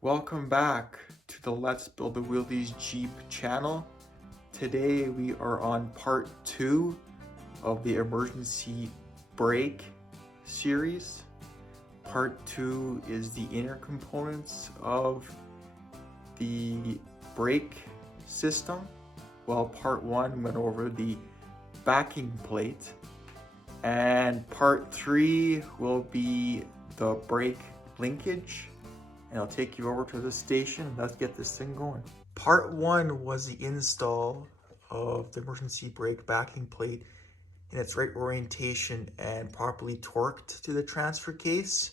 Welcome back to the Let's Build a Willys Jeep channel. Today we are on part 2 of the emergency brake series. Part 2 is the inner components of the brake system, while part 1 went over the backing plate. And part 3 will be the brake linkage. And I'll take you over to the station. Let's get this thing going. Part 1 was the install of the emergency brake backing plate in its right orientation and properly torqued to the transfer case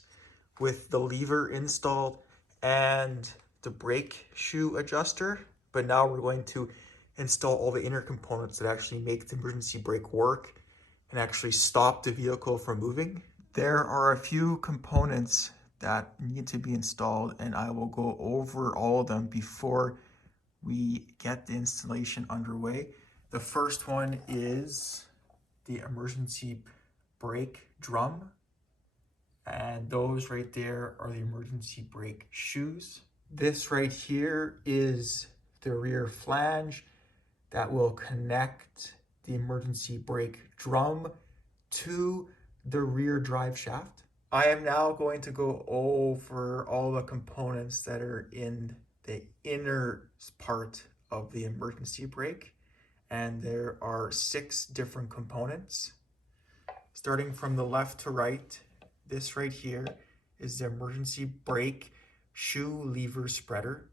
with the lever installed and the brake shoe adjuster. But now we're going to install all the inner components that actually make the emergency brake work and actually stop the vehicle from moving. There are a few components that need to be installed, and I will go over all of them before we get the installation underway. The first one is the emergency brake drum, and those right there are the emergency brake shoes. This right here is the rear flange that will connect the emergency brake drum to the rear drive shaft. I am now going to go over all the components that are in the inner part of the emergency brake, and there are 6 different components. Starting from the left to right, this right here is the emergency brake shoe lever spreader.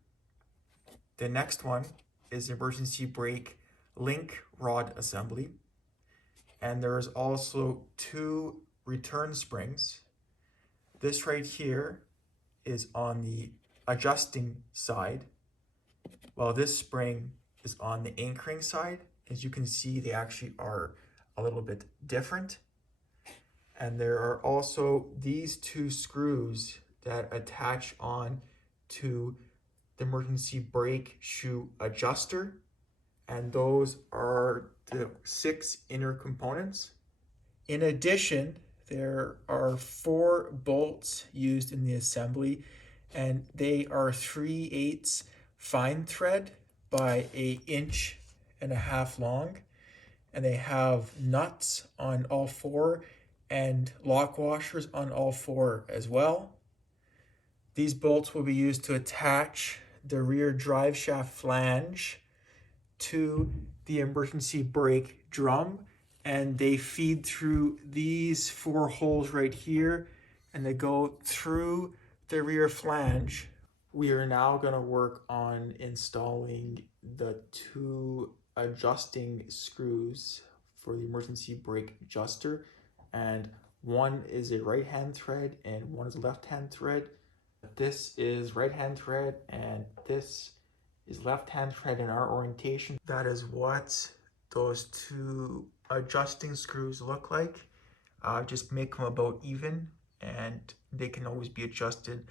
The next one is the emergency brake link rod assembly, and there is also 2 return springs. This right here is on the adjusting side, while this spring is on the anchoring side. As you can see, they actually are a little bit different. And there are also these 2 screws that attach on to the emergency brake shoe adjuster, and those are the 6 inner components. In addition, there are 4 bolts used in the assembly, and they are 3/8 fine thread by 1.5 inches long, and they have nuts on all 4 and lock washers on all 4 as well. These bolts will be used to attach the rear drive shaft flange to the emergency brake drum, and they feed through these 4 holes right here, and they go through the rear flange. We are now going to work on installing the 2 adjusting screws for the emergency brake adjuster, and one is a right hand thread and one is a left hand thread. This is right hand thread and this is left hand thread in our orientation. That is what those 2 adjusting screws look like. Just make them about even, and they can always be adjusted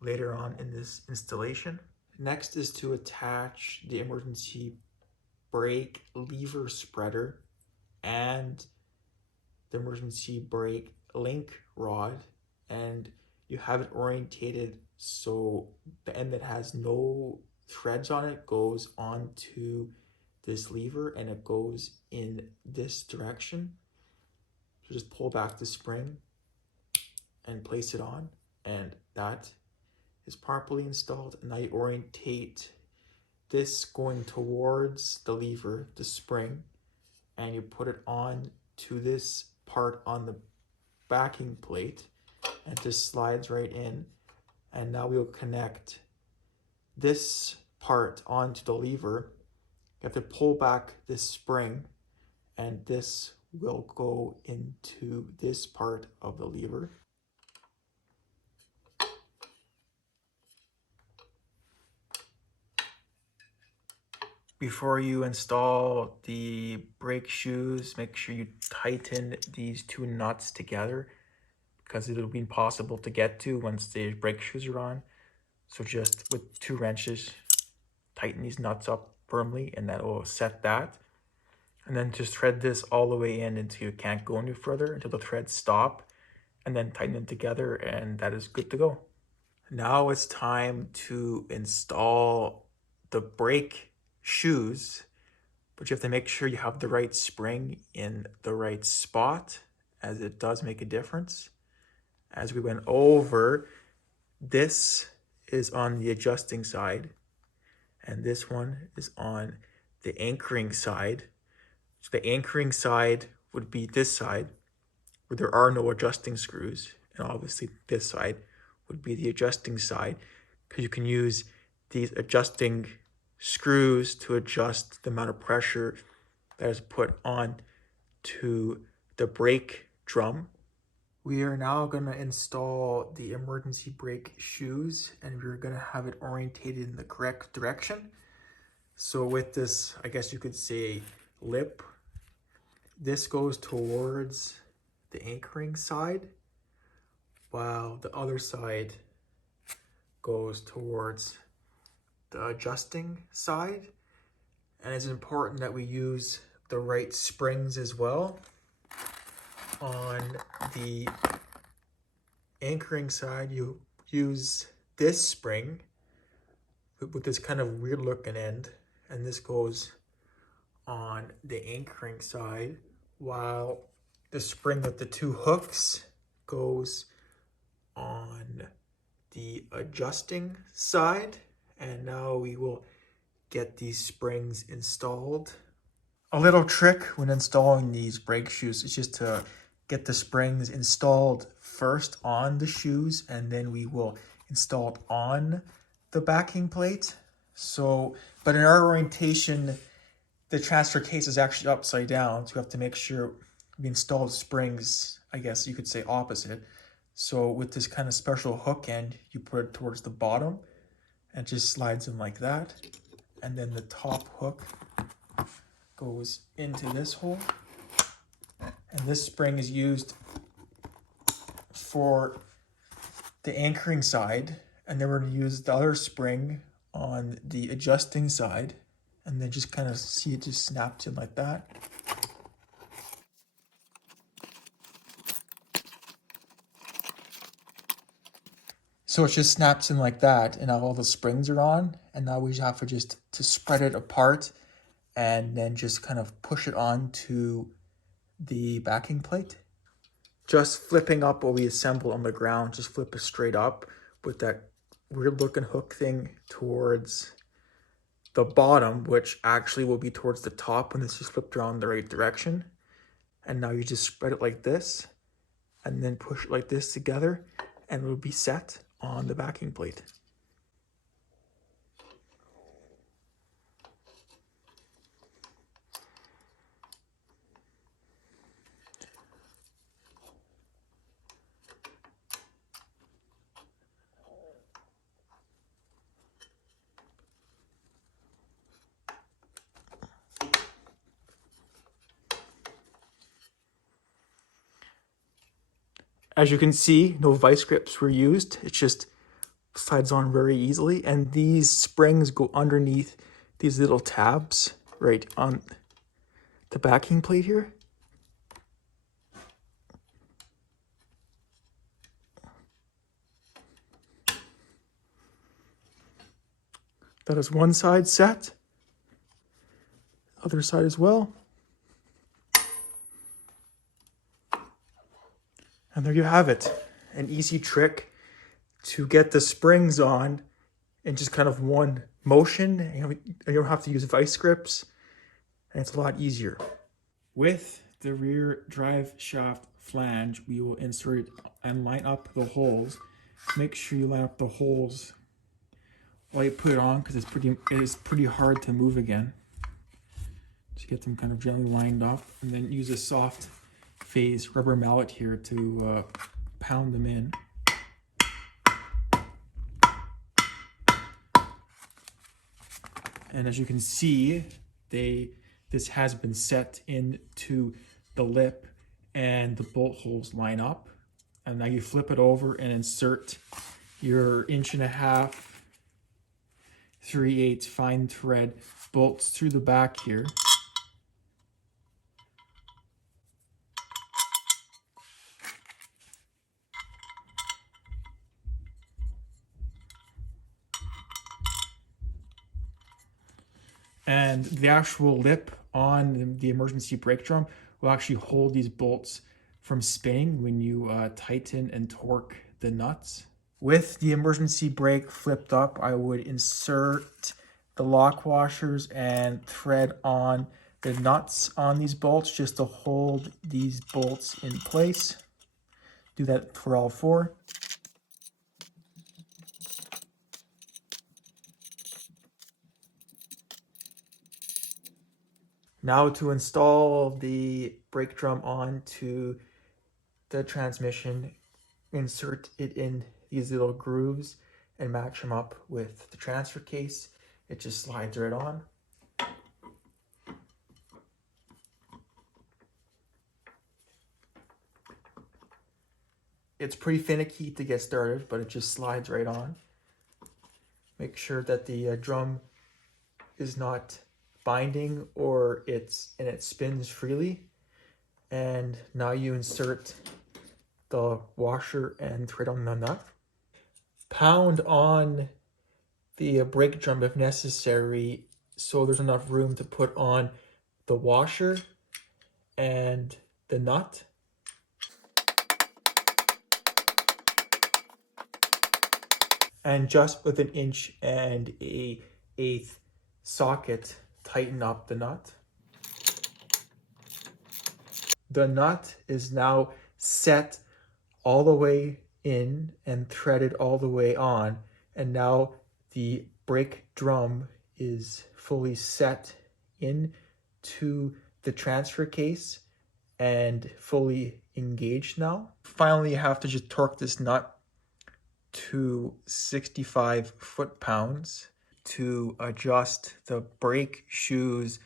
later on in this installation. Next is to attach the emergency brake lever spreader and the emergency brake link rod, and you have it orientated so the end that has no threads on it goes onto this lever and it goes in this direction. So just pull back the spring and place it on, and that is properly installed. And now you orientate this going towards the lever, the spring, and you put it on to this part on the backing plate, and it just slides right in. And now we'll connect this part onto the lever. You have to pull back this spring, and this will go into this part of the lever. Before you install the brake shoes, make sure you tighten these 2 nuts together, because it'll be impossible to get to once the brake shoes are on. So just with 2 wrenches, tighten these nuts up firmly, and that will set that. And then just thread this all the way in until you can't go any further, until the threads stop, and then tighten them together, and that is good to go. Now it's time to install the brake shoes, but you have to make sure you have the right spring in the right spot, as it does make a difference. As we went over, this is on the adjusting side, and this one is on the anchoring side. So the anchoring side would be this side, where there are no adjusting screws, and obviously this side would be the adjusting side, because you can use these adjusting screws to adjust the amount of pressure that is put on to the brake drum. We are now going to install the emergency brake shoes, and we're going to have it orientated in the correct direction. So with this, I guess you could say lip, this goes towards the anchoring side, while the other side goes towards the adjusting side. And it's important that we use the right springs as well. On the anchoring side, you use this spring with this kind of weird looking end, and this goes on the anchoring side, while the spring with the two hooks goes on the adjusting side. And now we will get these springs installed. A little trick when installing these brake shoes is just to get the springs installed first on the shoes, and then we will install it on the backing plate. So, but in our orientation, the transfer case is actually upside down, so we have to make sure we install the springs, I guess you could say opposite. So with this kind of special hook end, you put it towards the bottom and it just slides in like that. And then the top hook goes into this hole. And this spring is used for the anchoring side. And then we're going to use the other spring on the adjusting side. And then just kind of see it just snaps in like that. So it just snaps in like that, and now all the springs are on, and now we have to just spread it apart and then just kind of push it onto the backing plate. Just flipping up what we assembled on the ground, just flip it straight up with that weird looking hook thing towards the bottom, which actually will be towards the top when this is flipped around the right direction. And now you just spread it like this and then push it like this together, and it will be set on the backing plate. As you can see, no vice grips were used. It just slides on very easily. And these springs go underneath these little tabs right on the backing plate here. That is one side set. Other side as well. And there you have it. An easy trick to get the springs on in just kind of one motion. You don't have to use vice grips, and it's a lot easier. With the rear drive shaft flange, we will insert and line up the holes. Make sure you line up the holes while you put it on, because it is pretty hard to move again. Just get them kind of gently lined up, and then use a soft phase rubber mallet here to pound them in. And as you can see, this has been set into the lip, and the bolt holes line up. And now you flip it over and insert your 1.5 3/8 fine thread bolts through the back here. And the actual lip on the emergency brake drum will actually hold these bolts from spinning when you tighten and torque the nuts. With the emergency brake flipped up, I would insert the lock washers and thread on the nuts on these bolts just to hold these bolts in place. Do that for all four. Now to install the brake drum onto the transmission, insert it in these little grooves and match them up with the transfer case. It just slides right on. It's pretty finicky to get started, but it just slides right on. Make sure that the drum is not binding or it spins freely. And now you insert the washer and thread on the nut. Pound on the brake drum if necessary so there's enough room to put on the washer and the nut. And just with 1 inch and 1/8 socket, tighten up the nut. The nut is now set all the way in and threaded all the way on, and now the brake drum is fully set into the transfer case and fully engaged now. Finally, you have to just torque this nut to 65 foot-pounds to adjust the brake shoes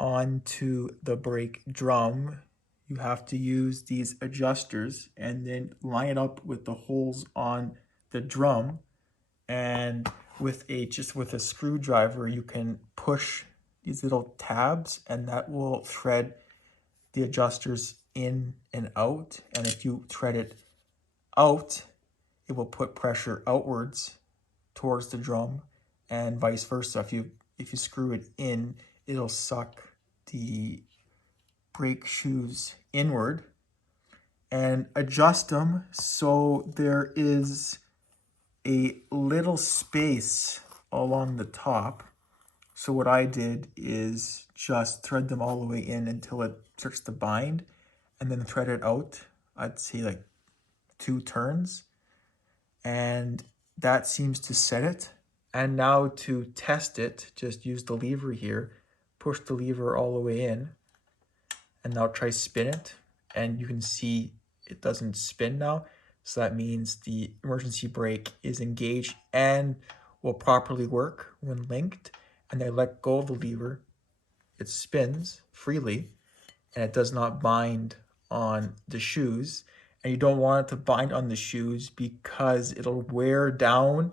onto the brake drum. You have to use these adjusters and then line it up with the holes on the drum, and with a screwdriver you can push these little tabs and that will thread the adjusters in and out, and if you thread it out it will put pressure outwards towards the drum, and vice versa. If you screw it in, it'll suck the brake shoes inward, and adjust them so there is a little space along the top. So what I did is just thread them all the way in until it starts to bind, and then thread it out, I'd say like 2 turns, and that seems to set it. And now to test it, just use the lever here, push the lever all the way in, and now try spin it, and you can see it doesn't spin now. So that means the emergency brake is engaged and will properly work when linked. And I let go of the lever, it spins freely, and it does not bind on the shoes. And you don't want it to bind on the shoes because it'll wear down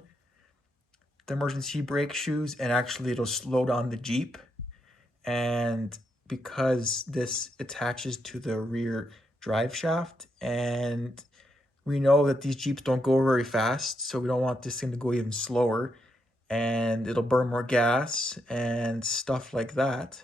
the emergency brake shoes, and actually it'll slow down the Jeep. And because this attaches to the rear drive shaft, and we know that these Jeeps don't go very fast, so we don't want this thing to go even slower, and it'll burn more gas and stuff like that.